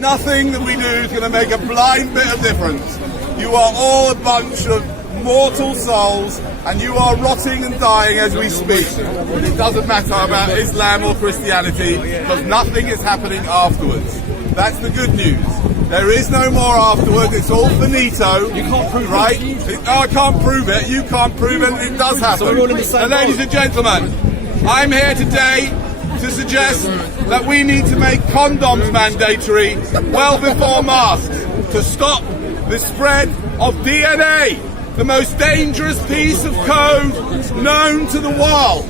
Nothing that we do is going to make a blind bit of difference. You are all a bunch of mortal souls, and you are rotting and dying as we speak. And it doesn't matter about Islam or Christianity, because nothing is happening afterwards. That's the good news. There is no more afterwards. It's all finito. You can't prove right? it. I can't prove it. You can't prove it. It does happen. So we're all in the same and ladies and gentlemen, I'm here today to suggest that we need to make condoms mandatory well before masks to stop the spread of DNA, the most dangerous piece of code known to the world.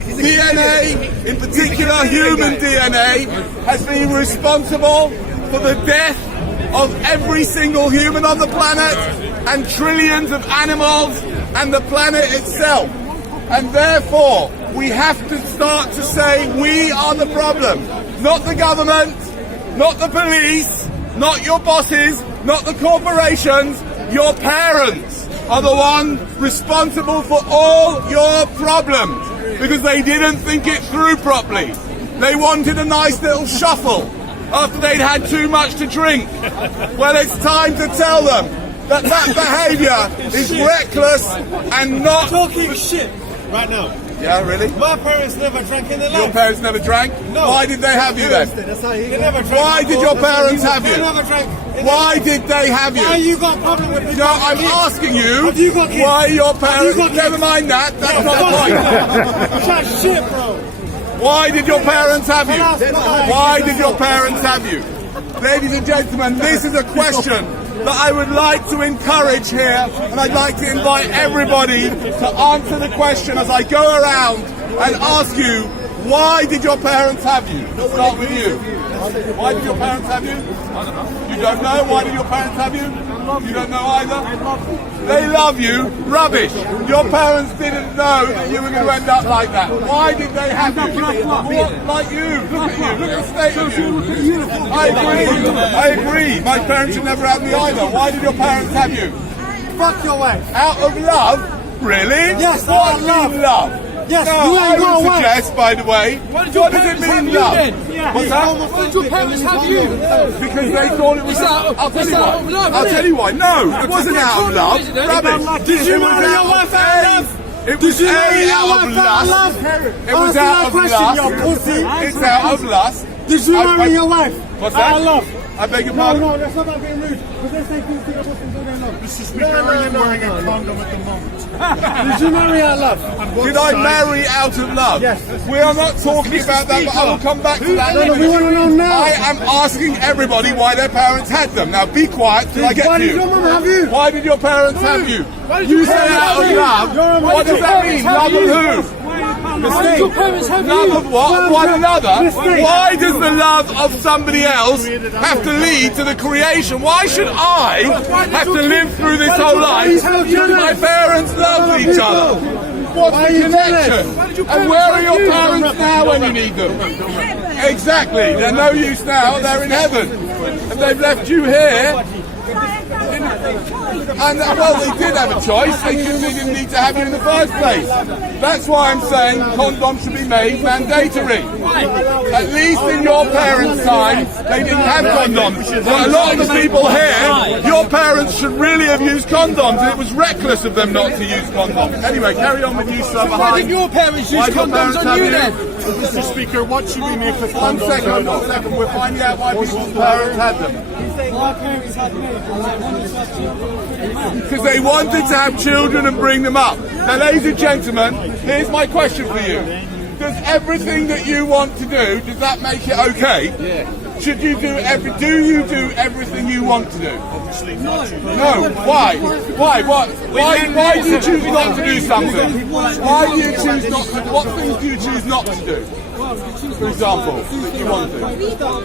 DNA, in particular human DNA, has been responsible for the death of every single human on the planet and trillions of animals and the planet itself. And therefore, we have to start to say we are the problem, not the government, not the police, not your bosses, not the corporations. Your parents are the one responsible for all your problems because they didn't think it through properly. They wanted a nice little shuffle after they'd had too much to drink. Well, it's time to tell them that that behaviour is reckless and not... Talking shit right now. Yeah, really? My parents never drank in their life. Your parents never drank? No. Why did they have you then? They never drank. Why did your parents have you? They never drank. Why did they have you? Why you got a problem with me? No, I'm asking you, Have you got kids? why your parents... got Never kids? mind that, that's not the point. Chat shit, bro. Why did your parents have you? Why? Why did your parents have you? Ladies and gentlemen, this is a question that I would like to encourage here, and I'd like to invite everybody to answer the question as I go around and ask you, why did your parents have you? Let's start with you. Why did your parents have you? I don't know. You don't know? Why did your parents have you? You don't know either? They love you? Rubbish. Your parents didn't know that you were going to end up like that. Why did they have you? What, like you? Look at you. Look at the state of you. I agree. I agree. My parents should never have me either. Why did your parents have you? Fuck your wife. Out of love? Really? Yes, what out of love. love? Yes, no, you I ain't got would a wife. suggest, by the way, what does it mean love? What's that? Why did your parents have you? Because they thought it was I'll tell you out of why. love, I'll isn't tell it? you why. No, it wasn't out of love. Rubbish. Did you It was marry your out wife of out of love. love? It was Did you marry your out of wife out of lust. love? It was Answer out that of question, lust. you pussy. It's out of lust. Did you marry your wife? What's Out that? of love. I beg your No, pardon? no, that's not about being rude. Because they say things to your Muslims all day long. Mr. Speaker, are you wearing a condom at the moment? Did you marry out of love? Did I marry out of love? Yes. We are not talking about that, but I will come back to that. No, no, we want to know now. I am asking everybody why their parents had them. Now be quiet till I get Why to did you. your mum have you? Why did your parents have you? did You your say parents out of have you? love. What does that mean? Love of who? Why did your parents have Love you? of what? One another? Mistake. Why does the love of somebody else have to lead to the creation? Why should I have to live through this whole life? My parents loved each other. What's the connection? And where are your parents now when you need them? Exactly. They're no use now. They're in heaven. And they've left you here. And well, they did have a choice. They didn't need to have you in the first place. That's why I'm saying condoms should be made mandatory. At least in your parents' time, they didn't have condoms. But a lot of the people here, your parents should really have used condoms. And it was reckless of them not to use condoms. Anyway, carry on with you, sir. Why did your parents use condoms on you then? Mr. Speaker, what should we make of One condoms? second, we're finding out why people's parents had them. My parents had me Because they wanted to have children and bring them up. Now, ladies and gentlemen, here's my question for you. Does everything that you want to do, does that make it okay? Yeah. Should you do you do everything you want to do? Obviously not. No. Why? Why? What? Why do you choose not to do something? Why do you choose not to? What things do you choose not to do? For example, that you want to.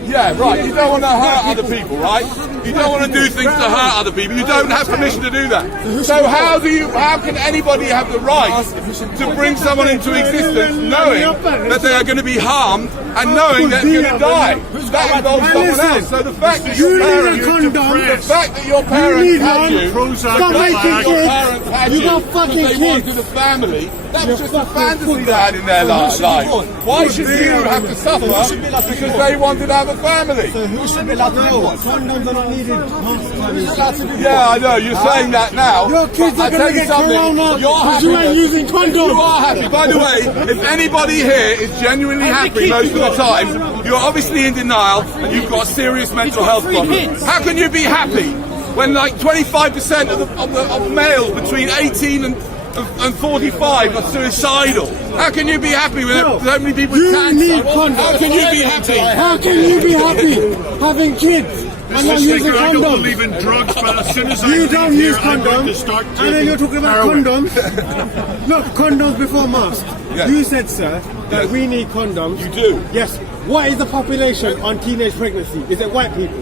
Yeah, right. You don't want to hurt other people, right? You don't want to do things to hurt other people. You don't have permission to do that. So how can anybody have the right to bring someone into existence knowing that they are going to be harmed and knowing that they're going to die? That involves someone else. So the fact that your parents had you, Stop making kids. You got fucking they kids. wanted a family, That was just a fantasy they had in their life. Why should you have to suffer because they wanted to have a family? So who should be allowed to know what? Condoms are not needed most times. Yeah, I know, you're saying that now. Your kids I are tell going to you get something, corona you're because happy. you ain't using condoms. You are happy. By the way, if anybody here is genuinely happy most of the time, you're obviously in denial and you've got serious mental health problems. How can you be happy when like 25% of males between 18 and 45 are suicidal? How can you be happy with so many people with You cancer? need condoms. How can you be happy? How can you be happy having kids and not Mr. using Speaker, I don't condoms? believe in drugs, but as soon as I You leave don't here, use I'm going to condoms, start and then you're talking about heroin. condoms. Look, condoms before masks. Yeah. You said, sir, that we need condoms. You do. Yes. What is the population on teenage pregnancy? Is it white people?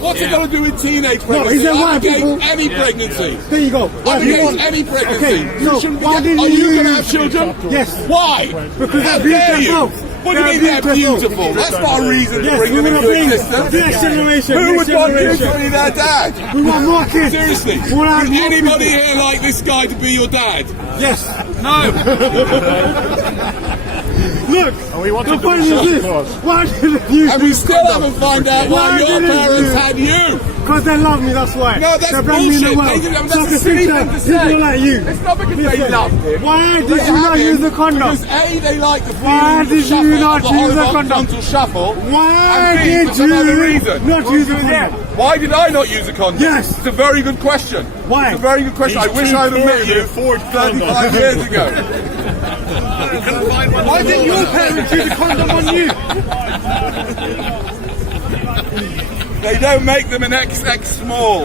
What's it got to do with teenage No, pregnancy? is there I'm white against people? any pregnancy. There you go. I'm White people. against any pregnancy. Okay, You so shouldn't why be- didn't Are you you going to use- have children? Yes. Why? Because How they're dare beautiful. you? What do you mean they're beautiful? That's not a reason to Yes, bring we them want to into bring existence. the next generation. Who next would want kids generation. to be their dad? We want more kids. Seriously, We want would more anybody people. here like this guy to be your dad? Yes. No. Look, we want the to point do is this. clause. Why didn't you And we use still condoms? haven't found out why Why your didn't parents you? had you. Because they love me, that's why. No, that's they bring me in the bullshit. world. They didn't- So that's a the silly future, thing to say. people like you. It's not because they Listen, loved him. Why did They you had not him use the condom? Because A, they like the Why feeling of the did you shuffle, not of the use the condom? horizontal shuffle. Why And B, did for some other you reason. not use the condom? Why did I not use a condom? Yes. It's a very good question. Why? It's a very good question. He's I wish too I'd have poor met to you afford 35 years ago. Why didn't your parents use a condom on you? They don't make them an XX small.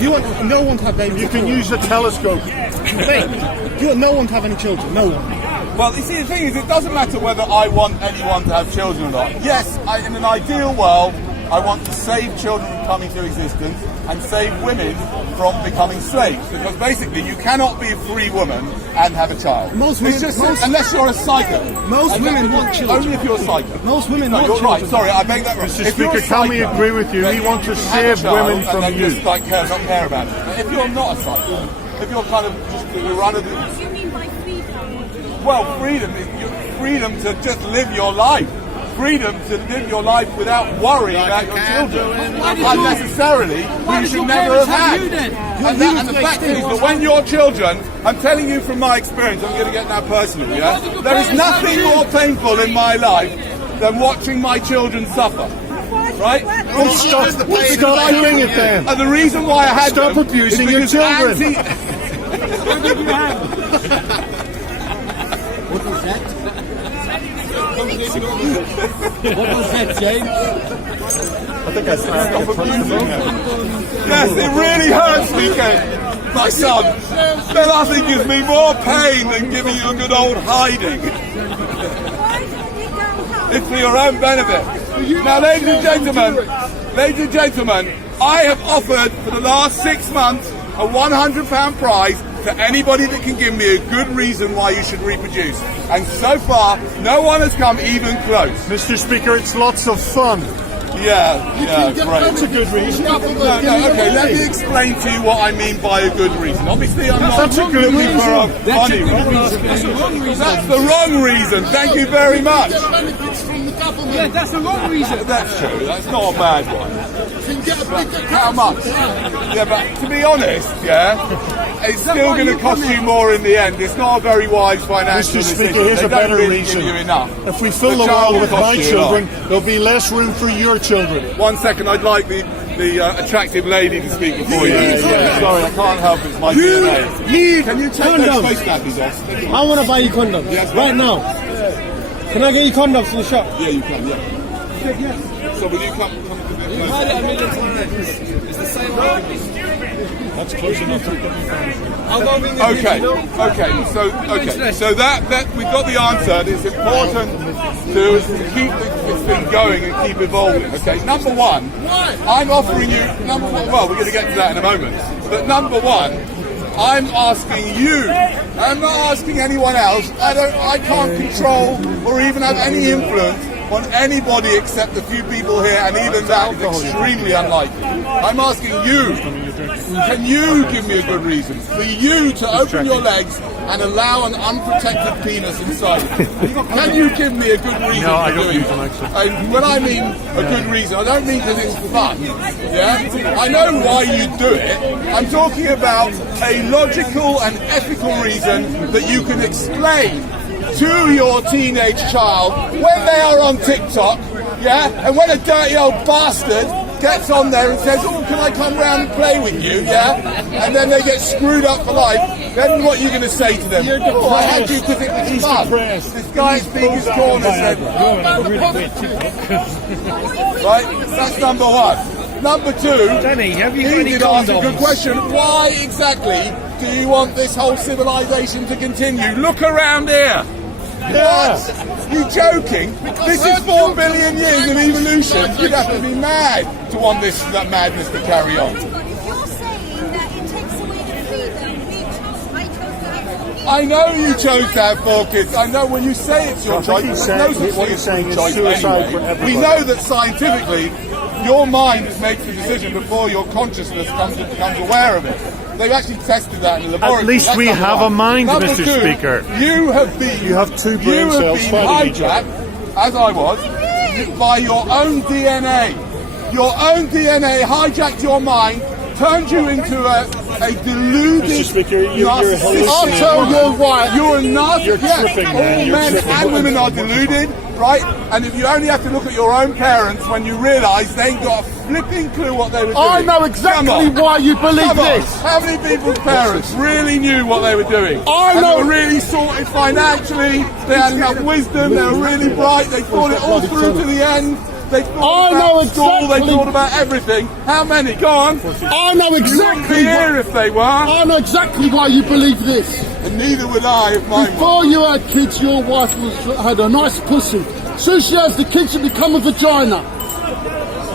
You want no one to have babies. You can use a telescope. You want no one to have any children. No one. Well, you see, the thing is, it doesn't matter whether I want anyone to have children or not. Yes, in an ideal world, I want to save children from coming to existence and save women from becoming slaves. Because basically, you cannot be a free woman and have a child. Most It's women- just, most- unless you're a psycho. Most And women that- want children. Only if you're a psycho. Most women No, want you're right. children. Sorry, I beg that wrong. Mr. If you're a Speaker, can we psycho, agree with you? then We want to have a save child women and from then you. just like not care about it. But if you're not a psycho, if you're kind of just the run of the What do you mean by freedom? well, freedom to just live your life. Freedom to live your life without worrying about your children. Unnecessarily, Why you did should your never parents have have had. you then? And the fact is that when your children, I'm telling you from my experience, I'm going to get now personal, yeah? There is nothing more painful in my life than watching my children suffer. Right? Well, stop doing it then. And the reason why I had Stop them abusing is your because children. What was that, James? Yes, it really hurts me, Ken. My son. Nothing gives me more pain than giving you a good old hiding. Why didn't you go home? It's for your own benefit. Now, ladies and gentlemen, I have offered for the last 6 months a £100 prize to anybody that can give me a good reason why you should reproduce. And so far, no one has come even close. Mr. Speaker, it's lots of fun. Yeah, great. That's a good reason. No, okay, let me explain to you what I mean by a good reason. Obviously, I'm not That's a good looking reason. for a funny reason. That's the wrong reason. That's the wrong reason. Thank you very much. Yeah, that's the wrong reason. That's true. That's not a bad one. But how much? Yeah, but to be honest, it's still going to cost you more in the end. It's not a very wise financial Mr. decision. Speaker, here's They a don't better really reason. give you enough. If we fill the child world with will my cost you a lot. children, there'll be less room for your children. 1 second, I'd like the attractive lady to speak before you. Sorry, I can't help it. It's my DNA. Need Can you take those condoms. face nappies off? I want to buy you condoms right now. Can I get you condoms in the shop? Yeah, you can, yeah. So will you come to the Heard it a million times. It's the same argument. That's close enough. I'll go ring the Okay, original. so that we've got the answer. And it's important to keep this thing going and keep evolving. Okay, number one, I'm offering you well, we're going to get to that in a moment. But number one, I'm asking you. I'm not asking anyone else. I can't control or even have any influence want anybody except a few people here, and even that is extremely unlikely. I'm asking you, can you give me a good reason for you to open your legs and allow an unprotected penis inside? Can you give me a good reason for doing it? And when I mean a good reason, I don't mean because it's fun. Yeah, I know why you do it. I'm talking about a logical and ethical reason that you can explain to your teenage child when they are on TikTok. Yeah, and when a dirty old bastard gets on there and says, "Oh, can I come round and play with you?" Yeah, and then they get screwed up for life. Then what are you going to say to them? "Oh, I had you because it was fun." This guy speaking his corner said, right, that's number one. Number two, Danny, have you got he any did ask a condoms? good question. Why exactly do you want this whole civilization to continue? Look around here. What? You joking? This is 4 billion years of evolution. You'd have to be mad to want that madness to carry on. But if you're saying that it takes away the freedom, I chose to have 4 kids. I know you chose to have 4 kids. I know when you say it's your I think choice, he's there's no saying- such what thing he's as saying is choice suicide anyway. for everybody. We know that scientifically, your mind makes the decision before your consciousness becomes aware of it. They've actually tested that in the laboratory. least That's we number have one. a mind, Number Mr. two, Speaker. You have been two brain cells fighting each other. hijacked, as I was, by your own DNA. Your own DNA hijacked your mind, turned you into a deluded, Mr. Speaker, you're narcissistic. hallucinating. I'll tell you why. You're a narcissist. You're tripping, man. All You're men tripping. and women are deluded, right? And if you only have to look at your own parents when you realise they ain't got a flipping clue what they were doing. I know exactly Come on. why you believe Come on. this. How many people's parents really knew what they were doing? I And know- they were really sorted financially. They had enough wisdom. They were really bright. They thought it all through to the end. They thought I know about school. They exactly- thought about everything. How many? Go on. I know You wouldn't be exactly. here if they were. I know exactly why you believe this. And neither would I if mine were. Before you had kids, your wife had a nice pussy. Soon as she has the kids, it become a vagina.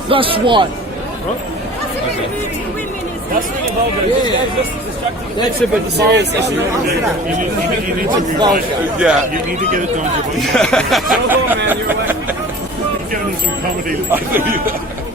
That's why. That's a bit rude to women, isn't That's it? really vulgar. Yeah. That's a bit serious issue. You need to rewrite. Yeah. You need to get it done. Go home, man. You're away. Get in some comedy.